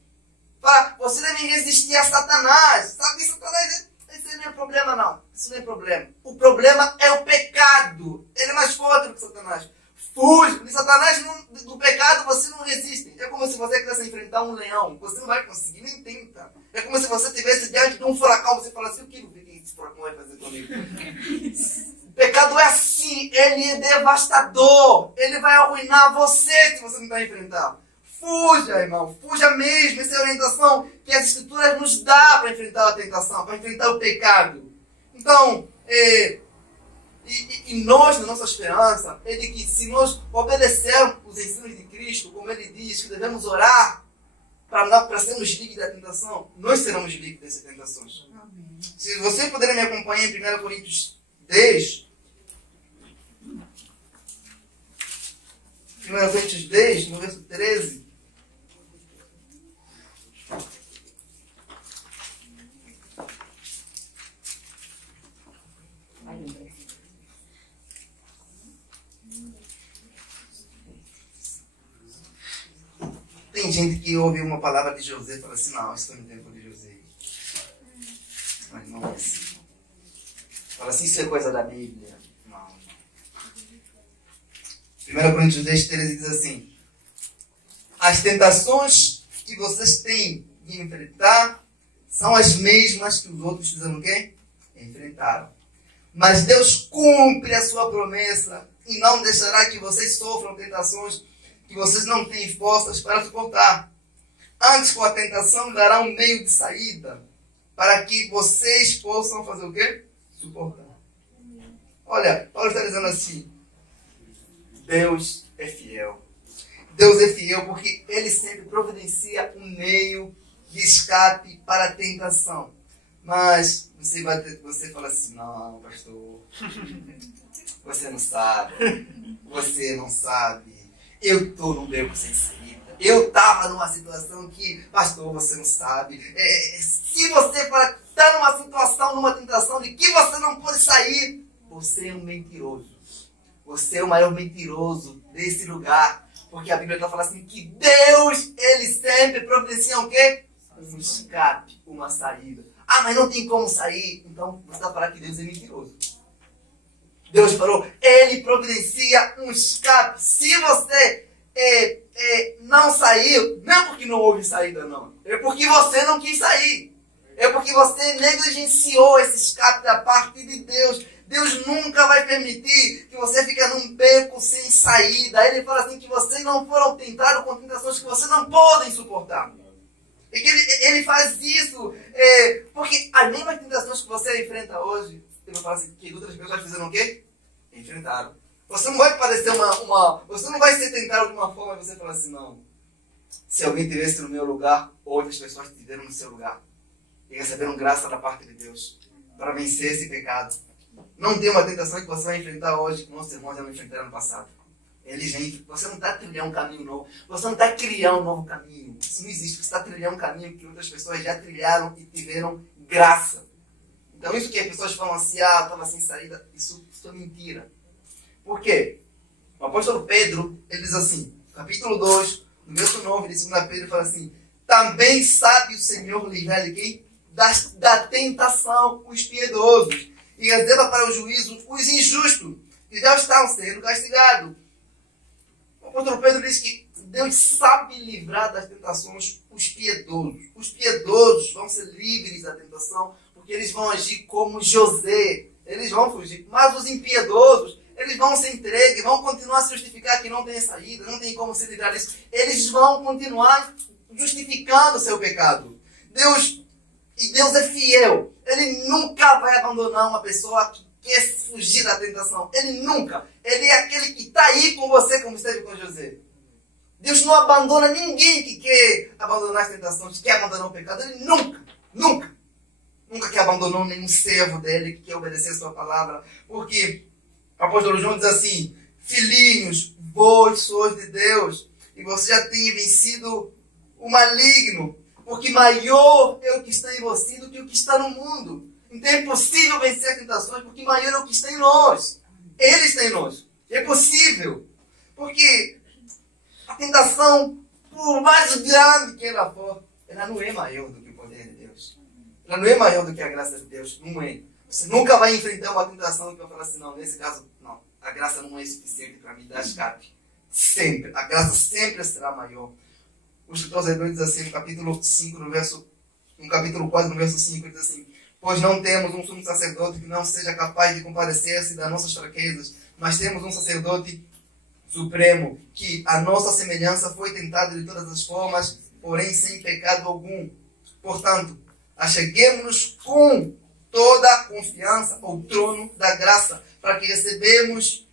Fala, vocês devem resistir a Satanás. Sabe que Satanás, esse não é problema não. Isso não é problema. O problema é o pecado. Ele é mais forte do que Satanás. Fuja. De Satanás, do pecado, você não resiste. É como se você quisesse enfrentar um leão. Você não vai conseguir, nem tenta. É como se você estivesse diante de um furacão. Você fala assim, eu quero ver o que esse furacão vai fazer comigo. O pecado é assim. Ele é devastador. Ele vai arruinar você se você não vai enfrentar. Fuja, irmão. Fuja mesmo. Essa é a orientação que as Escrituras nos dá para enfrentar a tentação, para enfrentar o pecado. Então, e nós, na nossa esperança, é de que se nós obedecermos os ensinos de Cristo, como ele diz, que devemos orar para sermos livres da tentação, nós seremos livres dessas tentações. Amém. Se você puder me acompanhar em 1 Coríntios 10, 1 Coríntios 10, no verso 13, tem gente que ouve uma palavra de José e fala assim, não, isso foi no tempo de José. Mas não é assim. Fala assim, isso é coisa da Bíblia. Não. 1 Coríntios 10, 13 diz assim, as tentações que vocês têm de enfrentar são as mesmas que os outros fizeram o quê? Enfrentaram. Mas Deus cumpre a sua promessa e não deixará que vocês sofram tentações que vocês não têm forças para suportar. Antes, com a tentação, dará um meio de saída para que vocês possam fazer o quê? Suportar. Olha, Paulo está dizendo assim, Deus é fiel. Deus é fiel porque Ele sempre providencia um meio de escape para a tentação. Mas você fala assim, não, pastor, você não sabe, você não sabe. Eu estou num beco sem saída. Eu estava numa situação que, pastor, você não sabe. Se você está numa situação, numa tentação de que você não pode sair, você é um mentiroso. Você é o maior mentiroso desse lugar. Porque a Bíblia está falando assim que Deus, Ele sempre providencia o quê? Um escape, uma saída. Ah, mas não tem como sair. Então você está falando que Deus é mentiroso. Deus falou, Ele providencia um escape. Se você não saiu, não é porque não houve saída, não. É porque você não quis sair. É porque você negligenciou esse escape da parte de Deus. Deus nunca vai permitir que você fique num beco sem saída. Ele fala assim que vocês não foram tentados com tentações que vocês não podem suportar. E que ele faz isso porque as mesmas tentações que você enfrenta hoje, ele fala assim que outras pessoas fizeram o quê? Enfrentaram. Você não vai parecer você não vai ser tentado de uma forma e você fala assim, não. Se alguém tivesse no meu lugar, outras pessoas estiveram no seu lugar. E receberam graça da parte de Deus para vencer esse pecado. Não tem uma tentação que você vai enfrentar hoje que nossos irmãos já não enfrentaram no passado. Você não está trilhando um caminho novo. Você não está criando um novo caminho. Isso não existe. Você está trilhando um caminho que outras pessoas já trilharam e tiveram graça. Então isso que as pessoas falam assim, estava sem saída, isso é mentira. Por quê? O apóstolo Pedro, ele diz assim, capítulo 2, no verso 9 de 2 Pedro, fala assim, também sabe o Senhor livrar de quem? Da tentação, os piedosos, e reserva para o juízo os injustos, que já estão sendo castigados. O apóstolo Pedro diz que Deus sabe livrar das tentações os piedosos. Os piedosos vão ser livres da tentação, porque eles vão agir como José. Eles vão fugir. Mas os impiedosos, eles vão se entregar, vão continuar a se justificar que não tem saída, não tem como se livrar disso. Eles vão continuar justificando o seu pecado. Deus é fiel. Ele nunca vai abandonar uma pessoa que quer fugir da tentação. Ele nunca. Ele é aquele que está aí com você, como esteve com José. Deus não abandona ninguém que quer abandonar as tentações, que quer abandonar o pecado. Ele nunca que abandonou nenhum servo dele que quer obedecer a sua palavra. Porque o apóstolo João diz assim, filhinhos, vós sois de Deus, e você já tem vencido o maligno, porque maior é o que está em você do que o que está no mundo. Então é possível vencer as tentações, porque maior é o que está em nós. Ele está em nós. É possível. Porque a tentação, por mais grande que ela for, ela não é maior do que o poder de Deus. Ela não é maior do que a graça de Deus. Não é. Você nunca vai enfrentar uma tentação que vai falar assim, não, nesse caso, não. A graça não é suficiente para me dar escape. Sempre. A graça sempre será maior. O escritor aos Hebreus diz assim, no capítulo 4, no verso 5, ele diz assim, pois não temos um sumo sacerdote que não seja capaz de compadecer-se das nossas fraquezas, mas temos um sacerdote supremo, que a nossa semelhança foi tentado de todas as formas, porém sem pecado algum. Portanto, acheguemos-nos com toda a confiança ao trono da graça, para recebermos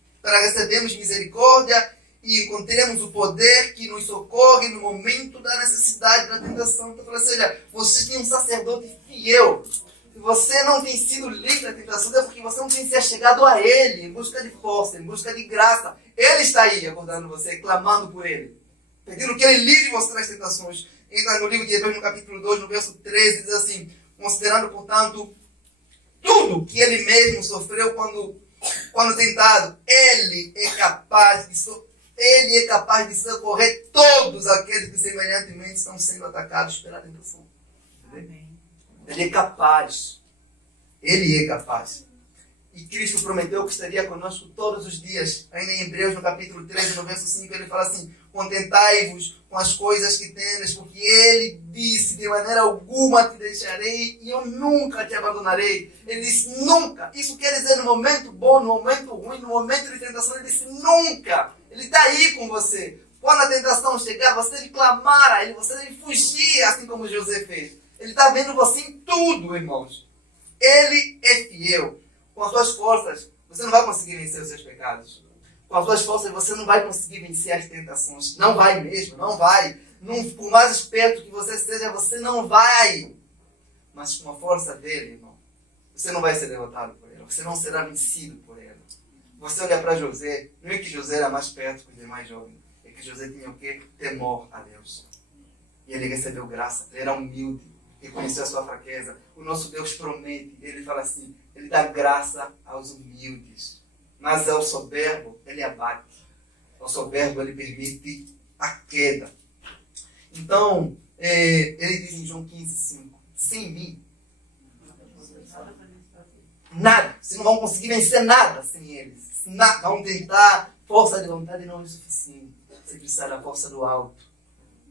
misericórdia e encontremos o poder que nos socorre no momento da necessidade, da tentação. Então, ou seja, você tem um sacerdote fiel. Se você não tem sido livre da tentação, é porque você não tem se achegado a Ele, em busca de força, em busca de graça. Ele está aí, acordando você, clamando por Ele, pedindo que Ele livre você das tentações. Entra no livro de Hebreus, no capítulo 2, no verso 13, diz assim, considerando, portanto, tudo que Ele mesmo sofreu quando tentado, Ele é capaz de socorrer todos aqueles que semelhantemente estão sendo atacados pela tentação. Amém. Ele é capaz. Ele é capaz. E Cristo prometeu que estaria conosco todos os dias. Ainda em Hebreus, no capítulo 13, no verso 5, ele fala assim, contentai-vos com as coisas que tendes, porque Ele disse, de maneira alguma te deixarei e eu nunca te abandonarei. Ele disse, nunca. Isso quer dizer no momento bom, no momento ruim, no momento de tentação, Ele disse, nunca. Ele está aí com você. Quando a tentação chegar, você deve clamar a Ele, você deve fugir, assim como José fez. Ele está vendo você em tudo, irmãos. Ele é fiel. Com as suas forças, você não vai conseguir vencer os seus pecados. Com as suas forças, você não vai conseguir vencer as tentações. Não vai mesmo, não vai. Não, por mais esperto que você seja, você não vai. Mas com a força dele, irmão, você não vai ser derrotado por ele. Você não será vencido por ele. Você olha para José, não é que José era mais perto que os demais jovens. É que José tinha o quê? Temor a Deus. E ele recebeu graça. Ele era humilde. Reconheceu a sua fraqueza. O nosso Deus promete. Ele fala assim, Ele dá graça aos humildes. Mas ao soberbo, Ele abate. Ao soberbo, Ele permite a queda. Então, ele diz em João 15:5, sem mim, nada. Vocês não vão conseguir vencer nada sem eles. Vão tentar, força de vontade não é suficiente. Você precisa da força do alto,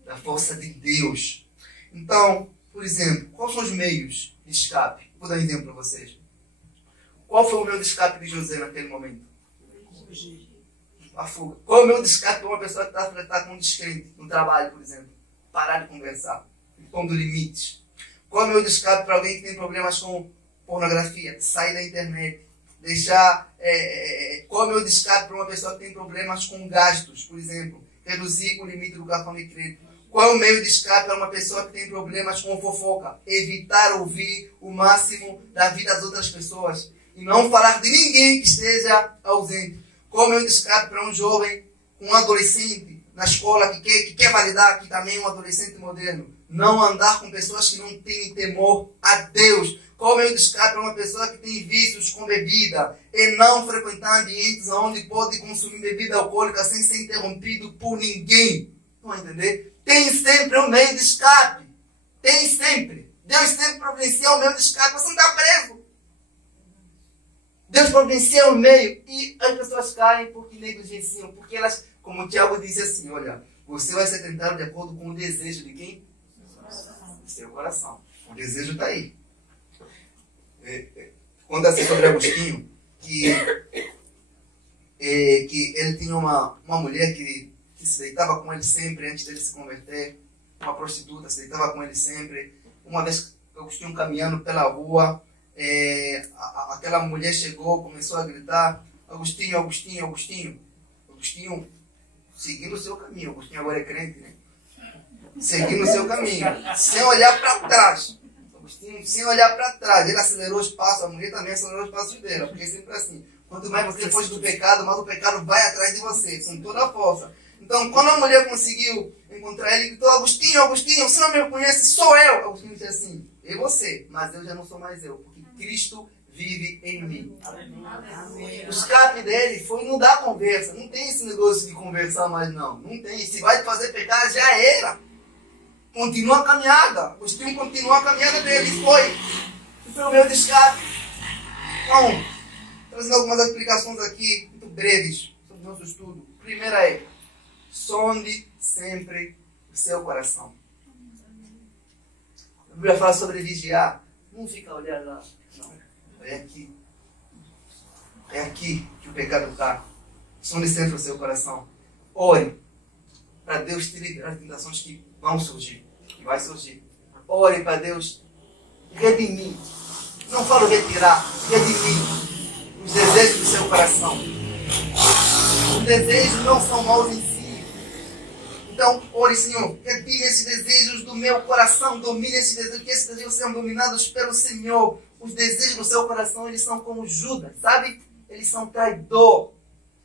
da força de Deus. Então, por exemplo, quais são os meios de escape? Vou dar um exemplo para vocês. Qual foi o meio de escape de José naquele momento? A fuga. Qual é o meio de escape para uma pessoa que está com um descrente no trabalho, por exemplo? Parar de conversar, pondo limites. Qual é o meio de escape para alguém que tem problemas com pornografia? Sair da internet. Qual é o meio de escape para uma pessoa que tem problemas com gastos, por exemplo? Reduzir o limite do cartão de crédito. Qual é o meio de escape para uma pessoa que tem problemas com fofoca? Evitar ouvir o máximo da vida das outras pessoas e não falar de ninguém que esteja ausente. Qual é o meio de escape para um jovem, um adolescente na escola que quer validar, que também é um adolescente moderno? Não andar com pessoas que não têm temor a Deus. Qual é o meio de escape para uma pessoa que tem vícios com bebida? E não frequentar ambientes onde pode consumir bebida alcoólica sem ser interrompido por ninguém. Vão entender? Tem sempre um meio de escape. Tem sempre. Deus sempre providencia um meio de escape. Você não está preso. Deus providencia um meio. E as pessoas caem porque negligenciam. Porque elas, como o Tiago disse assim, olha, você vai ser tentado de acordo com o desejo de quem? Do seu coração. O desejo está aí. Conta-se sobre Agostinho que ele tinha uma mulher que se deitava com ele sempre antes dele se converter, uma prostituta, se deitava com ele sempre. Uma vez Agostinho caminhando pela rua, aquela mulher chegou, começou a gritar: Agostinho, Agostinho, Agostinho. Agostinho seguindo o seu caminho. Agostinho agora é crente, né? Seguindo o seu caminho, sem olhar para trás. Agostinho, sem olhar para trás, ele acelerou os passos, a mulher também acelerou os passos dela, porque é sempre assim. Quanto mais você foge do pecado, mais o pecado vai atrás de você, com toda a força. Então, quando a mulher conseguiu encontrar ele, gritou: Agostinho, Agostinho, você não me conhece? Sou eu! Agostinho disse assim: é você, mas eu já não sou mais eu, porque Cristo vive em mim. Amém. O escape dele foi não dar conversa. Não tem esse negócio de conversar mais, não. Não tem. Se vai fazer pecar, já era. Continua a caminhada. Agostinho continua a caminhada dele. Foi o meu de escape. Então, trazendo algumas explicações aqui, muito breves, sobre o nosso estudo. A primeira é: sonde sempre o seu coração. A Bíblia fala sobre vigiar. Não fica olhando lá. Não. É aqui. É aqui que o pecado está. Sonde sempre o seu coração. Ore para Deus te livrar das tentações que vão surgir. Que vai surgir. Ore para Deus redimir. Não falo retirar. Redimir os desejos do seu coração. Os desejos não são maus em si. Então, ore, Senhor, retire esses desejos do meu coração. Domine esses desejos. Que esses desejos sejam dominados pelo Senhor. Os desejos do seu coração, eles são como Judas, sabe? Eles são traidor.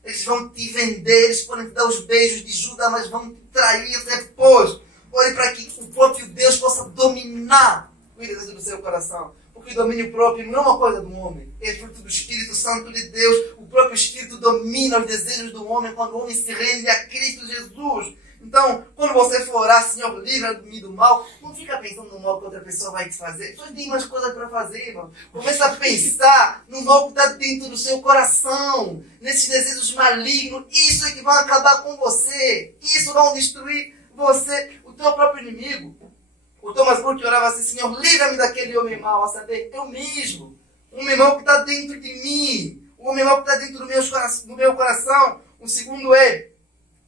Eles vão te vender, eles podem te dar os beijos de Judas, mas vão te trair depois. Ore para que o próprio Deus possa dominar os desejos do seu coração. Porque o domínio próprio não é uma coisa do homem. É fruto do Espírito Santo de Deus. O próprio Espírito domina os desejos do homem quando o homem se rende a Cristo Jesus. Então, quando você for orar: Senhor, livra-me do mal, não fica pensando no mal que outra pessoa vai te fazer. Só tem mais coisas para fazer, irmão. Começa a pensar no mal que está dentro do seu coração, nesses desejos malignos. Isso é que vai acabar com você. Isso vai destruir você, o teu próprio inimigo. O Thomas Burke orava assim: Senhor, livra-me daquele homem mau, a saber, eu mesmo. Um homem mau que está dentro de mim. Um homem mau que está dentro do meu coração. O segundo é: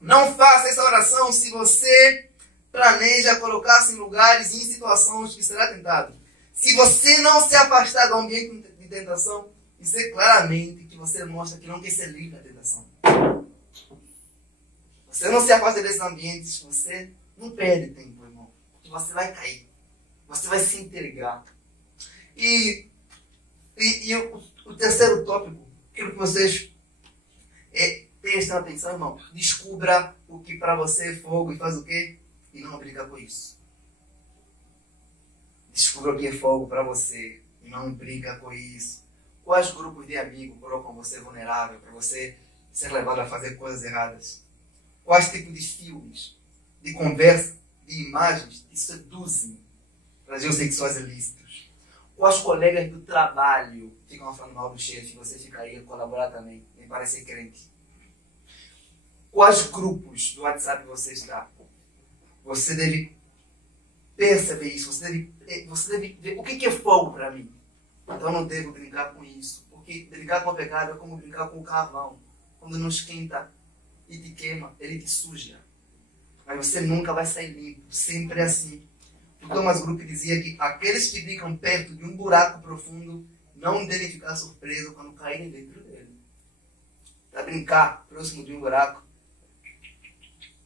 não faça essa oração se você planeja colocar-se em lugares e em situações que será tentado. Se você não se afastar do ambiente de tentação, isso é claramente que você mostra que não quer ser livre da tentação. Você não se afasta desses ambientes, você não perde tempo, irmão. Porque você vai cair. Você vai se entregar. E o terceiro tópico, quero que vocês prestem atenção, irmão. Descubra o que para você é fogo e faz o quê? E não brinca com isso. Descubra o que é fogo para você e não brinca com isso. Quais grupos de amigos colocam você vulnerável para você ser levado a fazer coisas erradas? Quais tipos de filmes, de conversa, de imagens te seduzem para agir sexuais ilícitos? Quais colegas do trabalho ficam falando mal do chefe e você fica aí a colaborar também, nem parecer crente? quais grupos do WhatsApp você está. Você deve perceber isso. Você deve ver o que é fogo para mim. Então eu não devo brincar com isso. Porque brincar com o pecado é como brincar com o carvão. Quando não esquenta e te queima, ele te suja. Mas você nunca vai sair limpo. Sempre é assim. O Thomas Group dizia que aqueles que ficam perto de um buraco profundo não devem ficar surpresos quando caírem dentro dele. Para brincar próximo de um buraco,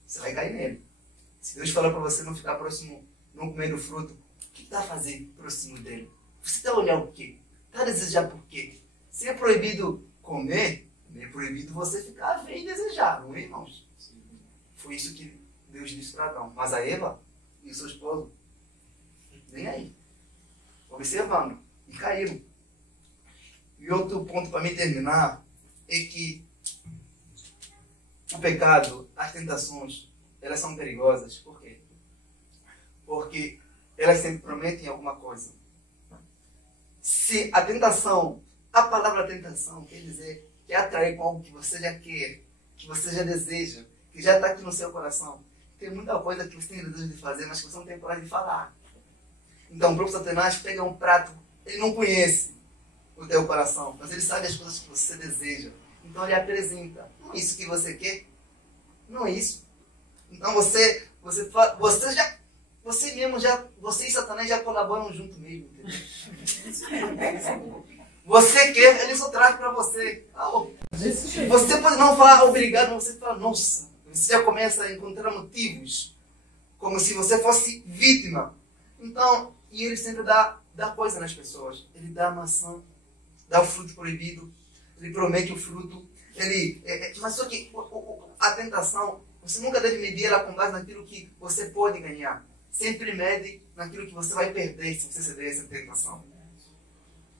você vai cair nele. Se Deus falar para você não ficar próximo, não comer do fruto, o que está a fazer próximo dele? Você está a olhar o quê? Está a desejar por quê? Se é proibido comer, é proibido você ficar a ver e desejar, não é, irmãos? Foi isso que Deus disse para Adão. Mas a Eva e o seu esposo, nem aí. Observando. E caíram. E outro ponto para mim terminar é que o pecado, as tentações, elas são perigosas. Por quê? Porque elas sempre prometem alguma coisa. Se a tentação, a palavra tentação quer dizer que é atrair com algo que você já quer, que você já deseja, que já está aqui no seu coração. Tem muita coisa que você tem desejo de fazer, mas que você não tem coragem de falar. Então o próprio Satanás pega um prato, ele não conhece o teu coração, mas ele sabe as coisas que você deseja. Então ele apresenta isso que você quer, não é isso. Então você e Satanás já colaboram junto mesmo, entendeu? Você quer, ele só traz para você. Você pode não falar obrigado, mas você fala, nossa. Você já começa a encontrar motivos, como se você fosse vítima. Então, e ele sempre dá coisa nas pessoas. Ele dá a maçã, dá o fruto proibido, ele promete o fruto. Mas só que a tentação, você nunca deve medir ela com base naquilo que você pode ganhar. Sempre mede naquilo que você vai perder se você ceder a essa tentação.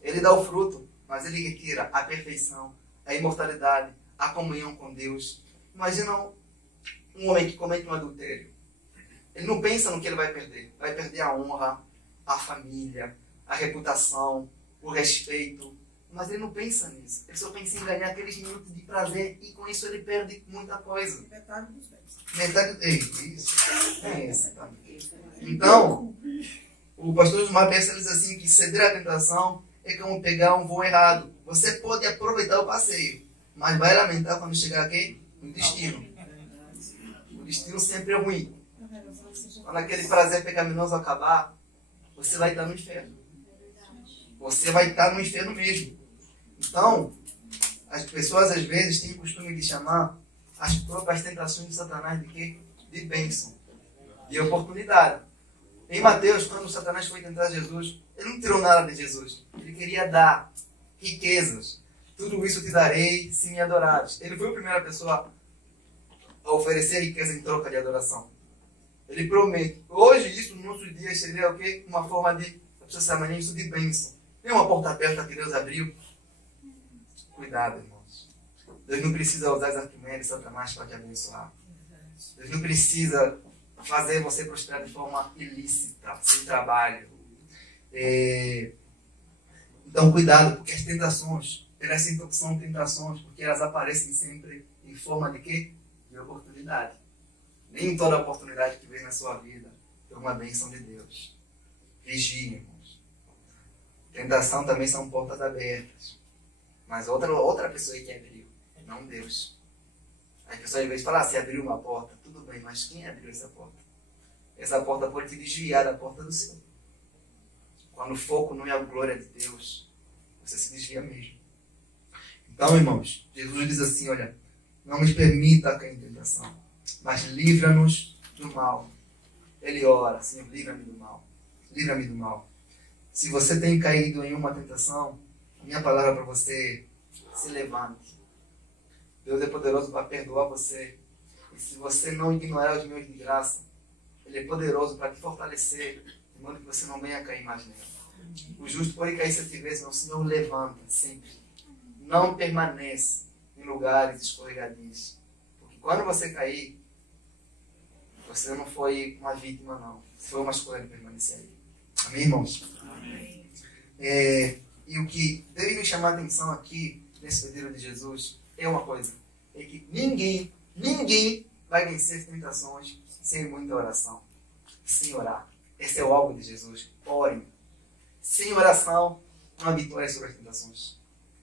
Ele dá o fruto, mas ele retira a perfeição, a imortalidade, a comunhão com Deus. Imagina um homem que comete um adultério. Ele não pensa no que ele vai perder. Vai perder a honra, a família, a reputação, o respeito. Mas ele não pensa nisso. Ele só pensa em ganhar aqueles minutos de prazer e com isso ele perde muita coisa. Metade dos bens. Isso. É isso também. Então, o pastor Josmar Bessa diz assim que ceder à tentação é como pegar um voo errado. Você pode aproveitar o passeio, mas vai lamentar quando chegar aqui no destino. O destino sempre é ruim. Quando aquele prazer pecaminoso acabar, você vai estar no inferno. Você vai estar no inferno mesmo. Então, as pessoas às vezes têm o costume de chamar as próprias tentações de Satanás de quê? De bênção, de oportunidade. Em Mateus, quando Satanás foi tentar Jesus, ele não tirou nada de Jesus. Ele queria dar riquezas. Tudo isso te darei se me adorares. Ele foi a primeira pessoa a oferecer riqueza em troca de adoração. Ele promete. Hoje, isso nos nossos dias seria o quê? Uma forma de, a pessoa chama isso de bênção. Tem uma porta aberta que Deus abriu. Cuidado, irmãos. Deus não precisa usar as arquimedes de Satanás para te abençoar. Deus não precisa fazer você prosperar de forma ilícita, sem trabalho. Então, cuidado, porque as tentações, elas são tentações, porque elas aparecem sempre em forma de quê? De oportunidade. Nem toda oportunidade que vem na sua vida é uma bênção de Deus. Vigie, irmãos. Tentação também são portas abertas. Mas outra pessoa que abriu, não Deus. As pessoas às vezes falam, se abriu uma porta, tudo bem, mas quem abriu essa porta? Essa porta pode te desviar da porta do céu. Quando o foco não é a glória de Deus, você se desvia mesmo. Então, irmãos, Jesus diz assim, olha, não nos permita cair em tentação, mas livra-nos do mal. Ele ora, Senhor, livra-me do mal. Livra-me do mal. Se você tem caído em uma tentação, a minha palavra para você, se levante. Deus é poderoso para perdoar você. E se você não ignorar os meios de graça, Ele é poderoso para te fortalecer, de modo que você não venha cair mais nela. O justo pode cair 7 vezes, mas o Senhor levanta sempre. Não permaneça em lugares escorregadios. Porque quando você cair, você não foi uma vítima, não. Você foi uma escolha de permanecer aí. Amém, irmãos? Amém. E o que deve me chamar a atenção aqui, nesse pedido de Jesus, é uma coisa. É que ninguém Ninguém vai vencer tentações sem muita oração, sem orar. Esse é o alvo de Jesus. Orem. Sem oração, não há vitória sobre as tentações.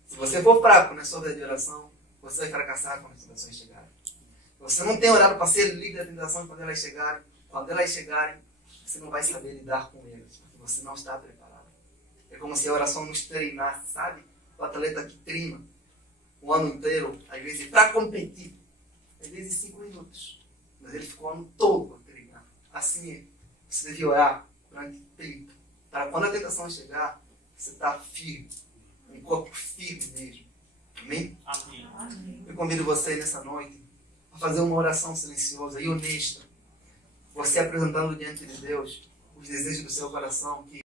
Se você for fraco na sua vida de oração, você vai fracassar quando as tentações chegarem. Você não tem orado para ser livre da tentação quando elas chegarem, você não vai saber lidar com elas, porque você não está preparado. É como se a oração nos treinasse, sabe? O atleta que treina o ano inteiro, às vezes para competir, às vezes 5 minutos, mas ele ficou o ano todo para treinar. Assim, você deve orar durante tempo, para quando a tentação chegar, você está firme, um corpo firme mesmo. Amém? Amém. Eu convido você nessa noite a fazer uma oração silenciosa e honesta. Você apresentando diante de Deus os desejos do seu coração, que